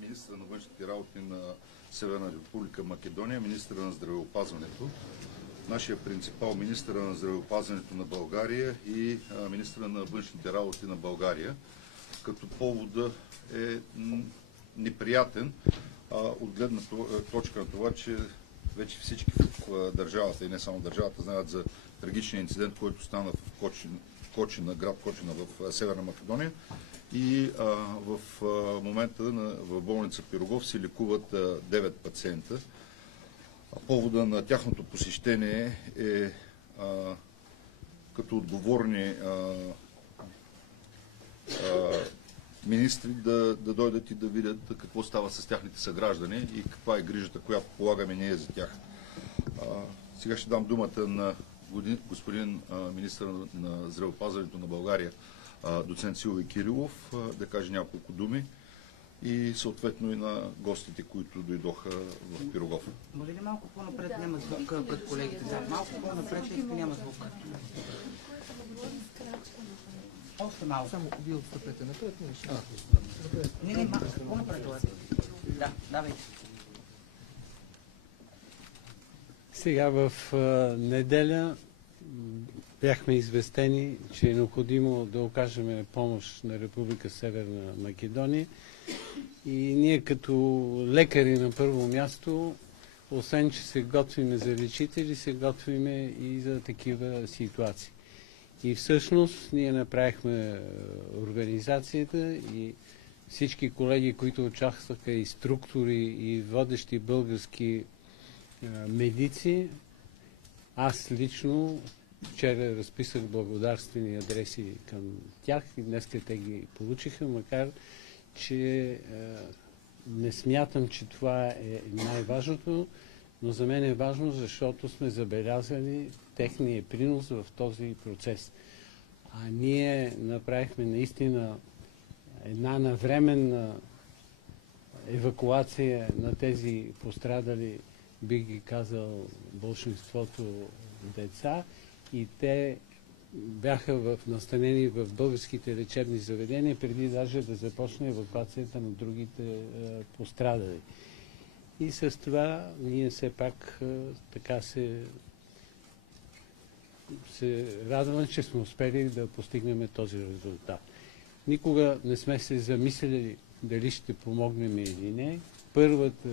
министъра на външните работи на Северна република Македония, министъра на здравеопазването, нашия принципал, министъра на здравеопазването на България и министъра на външните работи на България, като повода е неприятен от гледна точка на това, че вече всички в държавата и не само държавата знаят за трагичния инцидент, който стана в Кочина, град Кочина в Северна Македония. И в момента в болница Пирогов се лекуват 9 пациента. Повода на тяхното посещение е като отговорни министри да дойдат и да видят какво става с тяхните съграждани и каква е грижата, която полагаме ние за тях. Сега ще дам думата на господин министър на здравеопазването на България, доцент Силви Кирилов, да каже няколко думи и съответно и на гостите, които дойдоха в Пирогов. Може ли малко по-напред, няма звук пред колегите? Да, малко по-напред, тъй като няма звук. Още малко. Само вие отстъпете напред. Не, малко по-напред. Да, давайте. Сега в неделя бяхме известени, че е необходимо да окажем помощ на Република Северна Македония и ние като лекари на първо място, освен че се готвиме за лечители, се готвиме и за такива ситуации. И всъщност ние направихме организацията и всички колеги, които участваха, и структури, и водещи български медици, аз лично вчера разписах благодарствени адреси към тях и днес те ги получиха, макар че не смятам, че това е най-важното, но за мен е важно, защото сме забелязали техния принос в този процес. А ние направихме наистина една навременна евакуация на тези пострадали, бих ги казал, большинството деца, и те бяха настанени в българските лечебни заведения, преди даже да започне евакуацията на другите пострадали. И с това ние все пак така се радваме, че сме успели да постигнем този резултат. Никога не сме се замислили дали ще помогнем или не. Първата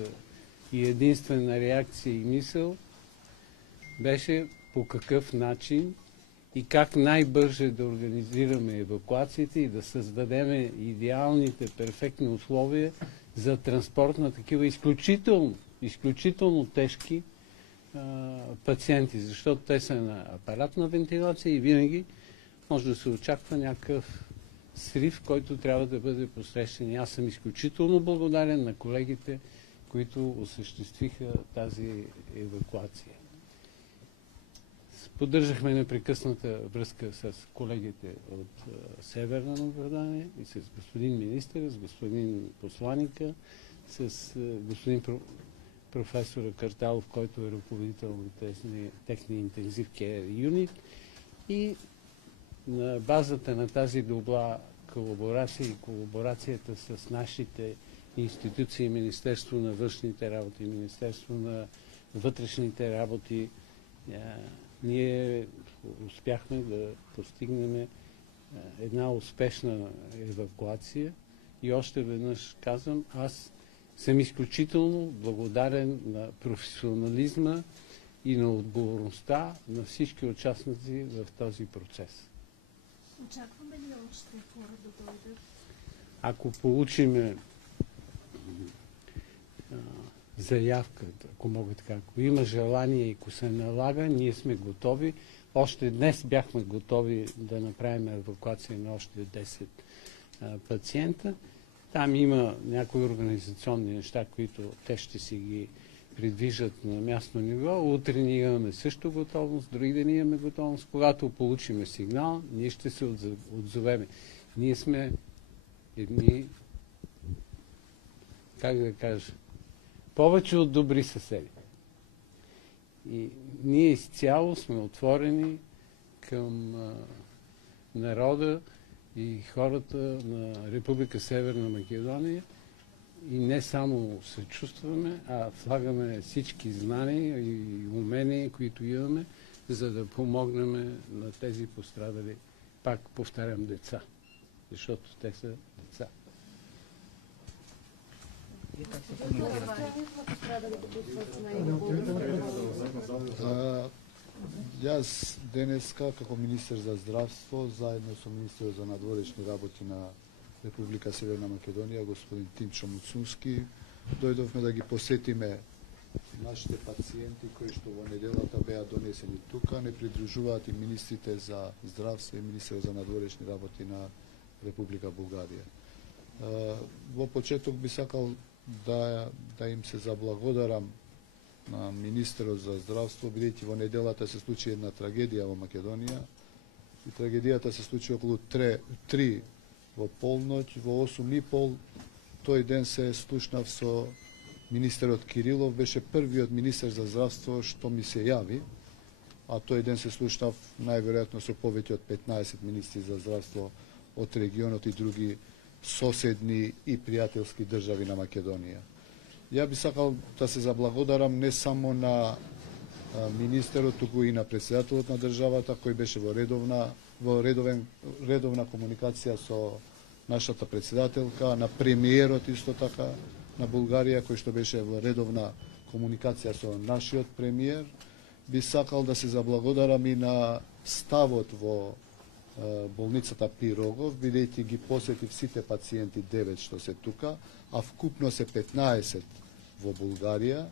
и единствена реакция и мисъл беше по какъв начин и как най-бърже да организираме евакуациите и да създадем идеалните, перфектни условия за транспорт на такива изключително тежки пациенти, защото те са на апаратна вентилация и винаги може да се очаква някакъв срив, който трябва да бъде посрещан. Аз съм изключително благодарен на колегите, които осъществиха тази евакуация. Поддържахме непрекъсната връзка с колегите от Северна Македония и с господин министър, с господин посланика, с господин професора Карталов, който е ръководител на техния интензив кейер юнит, и на базата на тази добра колаборация и колаборацията с нашите институции, Министерство на външните работи, Министерство на вътрешните работи, ние успяхме да постигнем една успешна евакуация. И още веднъж казвам, аз съм изключително благодарен на професионализма и на отговорността на всички участници в този процес. Очакваме ли още хора да дойдат? Ако получим заявка, ако мога така, ако има желание и ако се налага, ние сме готови. Още днес бяхме готови да направим евакуация на още 10 пациента. Там има някои организационни неща, които те ще си ги придвижат на мястно ниво. Утре ние имаме също готовност, други ден имаме готовност. Когато получим сигнал, ние ще се отзовеме. Ние сме едни, как да кажа, повече от добри съседи. И ние изцяло сме отворени към народа и хората на Република Северна Македонија и не само се чувстваме, а влагаме всички знания и умения, които имаме, за да помогнем на тези пострадали, пак повтарям, деца, защото те са деца. Јас денеска како министер за здравство, заедно со министерот за надворешни работи на Република Северна Македонија, господин Тимчо Муцунски, дојдовме да ги посетиме нашите пациенти кои што во неделата беа донесени тука, не придружуваат и министрите за здравство и министерот за надворешни работи на Република Бугарија. Во почеток би сакал да им се заблагодарам на министерот за здравство, бидејќи во неделата се случи една трагедија во Македонија и трагедијата се случи околу 3 во полноќ, во 8:30 тој ден се слушнав со министерот Кирилов, беше првиот министер за здравство што ми се јави, а тој ден се слушнав најверојатно со повеќе од 15 министри за здравство од регионот и други соседни и пријателски држави на Македонија. Ја би сакал да се заблагодарам не само на министерот, туку и на претседателот на државата, кој беше во редовна комуникација со нашата претседателка, на премиерот исто така на Бугарија, кој што беше во редовна комуникација со нашиот премиер. Би сакал да се заблагодарам и на ставот во болницата Пирогов, бидејќи ги посетив сите пациенти 9 што се тука, а вкупно се 15 во Булгарија.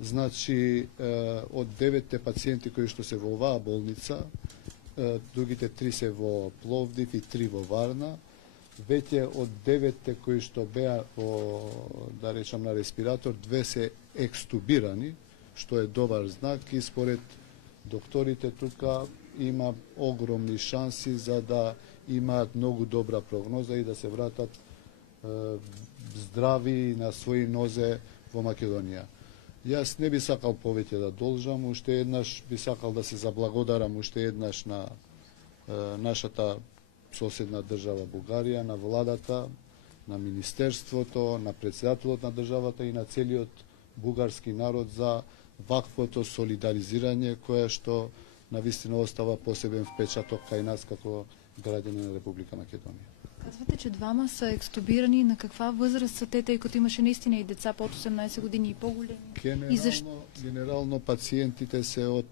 Значи, од 9 пациенти кои што се во оваа болница, другите 3 се во Пловдив и 3 во Варна. Веќе од 9 кои што беа да речам на респиратор, 2 се екстубирани, што е добар знак и според докторите тука има огромни шанси за да имаат многу добра прогноза и да се вратат здрави на своји нозе во Македонија. Јас не би сакал повеќе да должам, уште еднаш би сакал да се заблагодарам уште еднаш на нашата соседна држава Бугарија, на владата, на министерството, на претседателот на државата и на целиот бугарски народ за ваквото солидаризирање кое што навистина остава посебен впечаток кај нас како граѓани на Република Македонија. Казвате, че двама са екстубирани. На каква възраст са те, тъй като имаше наистина и деца под 18 години и по-големи? Генерално пациентите се од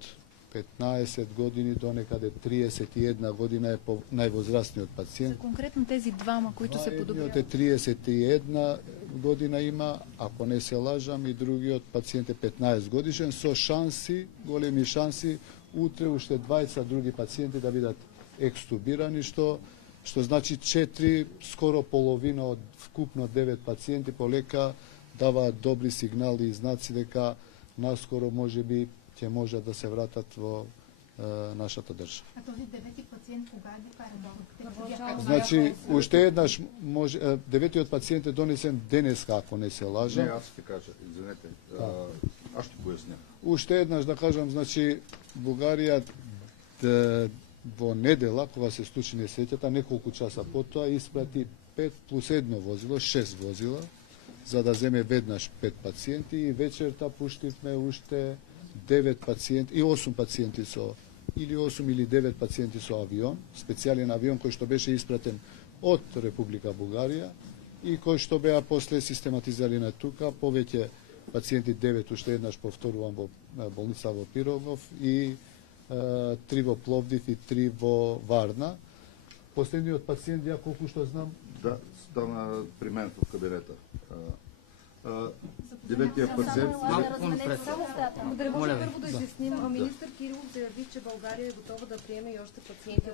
15 години до некаде 31 година е највозрастниот пациент. За конкретно тези двама, които се подобряват? Едниот е 31 година има, ако не се лажам, и другиот пациент е 15 годишен, со шанси, големи шанси, утре уште 20 други пациенти да бидат екстубирани, што значи 4, скоро половина од вкупно 9 пациенти полека даваат добри сигнали и знаци дека наскоро можеби ќе можат да се вратат во нашата држава. А този 9-ти пациент кога е докаран? Значи, уште еднаш може 9-тиот пациент е донесен денеска, ако не се лажам. Не, аз ќе кажа, извинете. Аз ќе појаснам. Уште еднаш да кажам, значи Бугарија во недела, кога се случи несреќата, неколку часа потоа испрати 5 плюс 1 возило, 6 возила, за да земе веднаш 5 пациенти и вечерта пуштивме уште 9 пациенти и 8 пациенти со или 8 или 9 пациенти со авион, специјален авион кој што беше испратен од Република Бугарија и кој што беа после систематизирани тука, повеќе пациенти 9 уште еднаш повторувам во болница во Пирогов и 3 во Пловдив и 3 во Варна. Последниот пациент, ја колку што знам, Да, стана при мен во кабинета. Деветият пациент... Благодаря. Може първо да изясним. Министър Кирилов заяви, че България е готова да приеме и още пациенти.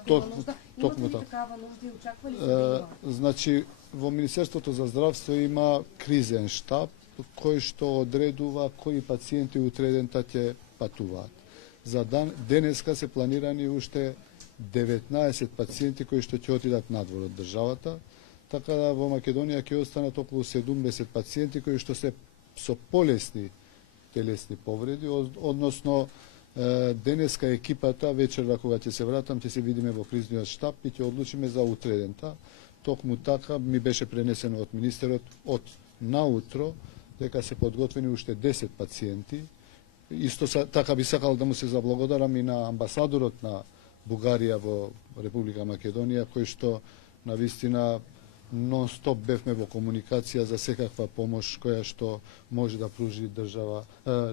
Имате ли такава нужда и очаква ли се да има? Значи, во Министерството за здравство има кризен штаб кој што одредува кои пациенти утре дента ќе патуваат. За денеска се планирани уште 19 пациенти кои што ќе отидат надвор од државата, така да во Македонија ќе останат околу 70 пациенти кои што се со полесни телесни повреди, односно Денеска екипата, вечерва кога ќе се вратам, ќе се видиме во кризниот штаб и ќе одлучиме за утредента. Токму така ми беше пренесено од министерот од наутро дека се подготвени уште 10 пациенти. Исто така би сакал да му се заблагодарам и на амбасадорот на Бугарија во Република Македонија, кој што навистина нон-стоп бевме во комуникација за секаква помош која што може да пружи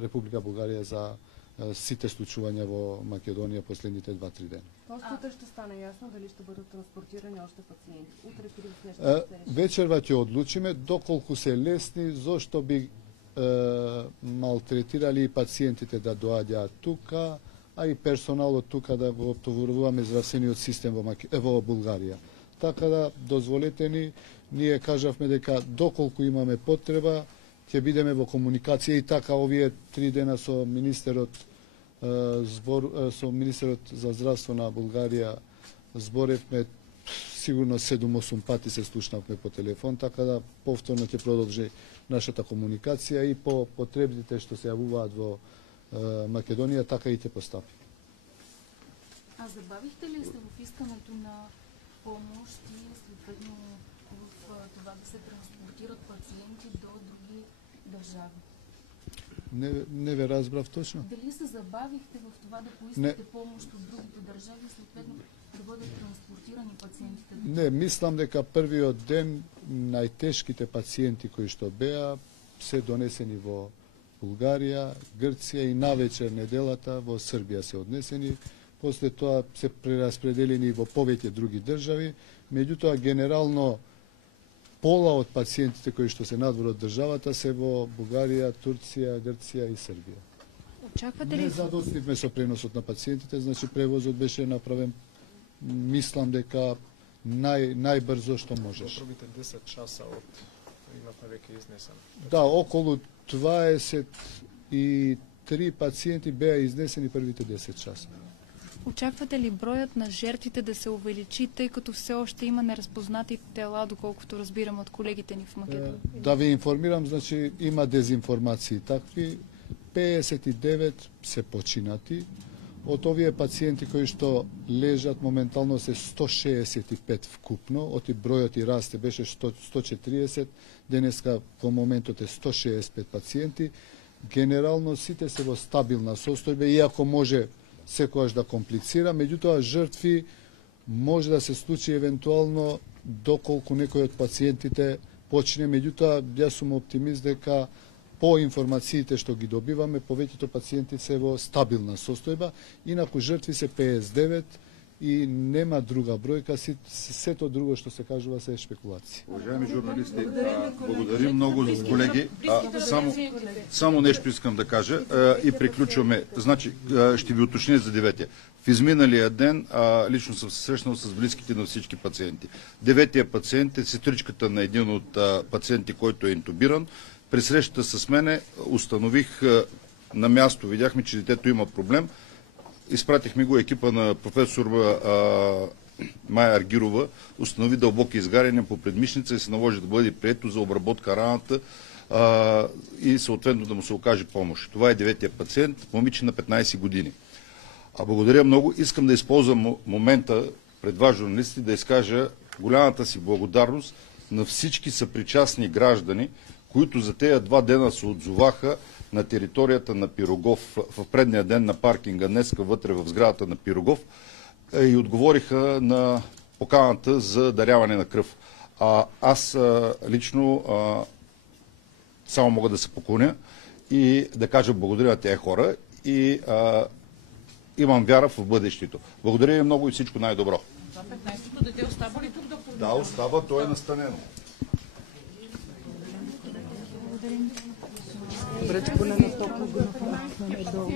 Република Бугарија за сите случувања во Македонија последните 2-3 дена. Утре ще стане јасно дали ще бъдат транспортирани още пациенти. Утре Кирилов нешто ќе се реши. Вечерва ќе одлучиме доколку се лесни, зошто би малтретирали и пациентите да доаѓаат тука, а и персоналот тука да го обтоваруваме здравствениот систем во Булгарија. Така да дозволете ни, ние кажавме дека доколку имаме потреба, ќе бидеме во комуникација и така овие 3 дена со министерот за здравство на Булгарија зборевме сигурно 7-8 пати се слушнавме по телефон, така да повторно ќе продолжи нашата комуникација и по потребите што се јавуваат во Македонија, така и ќе постапи. А забавихте ли се в искането на помощ и съответно в това да се транспортират пациенти до други държави? Не ве разбрав точно. Дали се забавихте в това да поискате помощ от другите държави и съответно да бъдат транспортирани пациентите? Не, мислам дека првиот ден најтешките пациенти кои што беа се донесени во Булгарија, Грција и навечер неделата во Србија се однесени. После тоа се прераспределени во повеќе други држави, меѓутоа генерално пола од пациентите кои што се надвор од државата се во Бугарија, Турција, Грција и Србија. Очаквате ли? Не задостивме со преносот на пациентите, значи превозот беше направен, мислам дека најбрзо што можеш. Во првите 10 часа од имавме веќе изнесен. Да, околу 23 пациенти беа изнесени првите 10 часа. Очаквате ли бројот на жертвите да се увеличи, тъй като все още има неразпознати тела, доколкото разбирам од колегите ни в Македонија? Да ви информирам, значи има дезинформации такви. 59 се починати. Од овие пациенти кои што лежат моментално се 165 вкупно, оти бројот и расте, беше 140, денеска во моментот е 165 пациенти. Генерално сите се во стабилна состојба, иако може секојаш да комплицира, меѓутоа жртви може да се случи евентуално доколку некој од пациентите почине, меѓутоа јас сум оптимист дека по информациите што ги добиваме, повеќето пациенти се во стабилна состојба, инаку жртви се 59 и нема друга бројка, сето друго што се кажува се шпекулации. Уважаеми журналисти, благодарим многу колеги. Само нешто искам да кажа и приклучуваме. Значи, ще ви уточня за 9-тия. В изминалия ден лично съм се срещнал с близките на всички пациенти. 9-тия пациент е сестричката на един от пациенти, който е интубиран. При срещата с мене установих на място, видяхме, че детето има проблем. Изпратихме го екипа на професор Майя Аргирова, установи дълбоки изгаряния по предмишница и се наложи да бъде прието за обработка раната и съответно да му се окаже помощ. Това е 9-тия пациент, момиче на 15 години. Благодаря много. Искам да използвам момента пред вас, журналисти, да изкажа голямата си благодарност на всички съпричастни граждани, които за тези 2 дена се отзоваха на територията на Пирогов в предния ден на паркинга, днеска вътре в сградата на Пирогов и отговориха на поканата за даряване на кръв. Аз лично само мога да се поклоня и да кажа благодаря на тези хора и имам вяра в бъдещето. Благодаря ви много и всичко най-добро. Това 15-то дете остава ли тук, доктор? Да, остава, то е настанено. Добре, че поне на топло го направихме долу.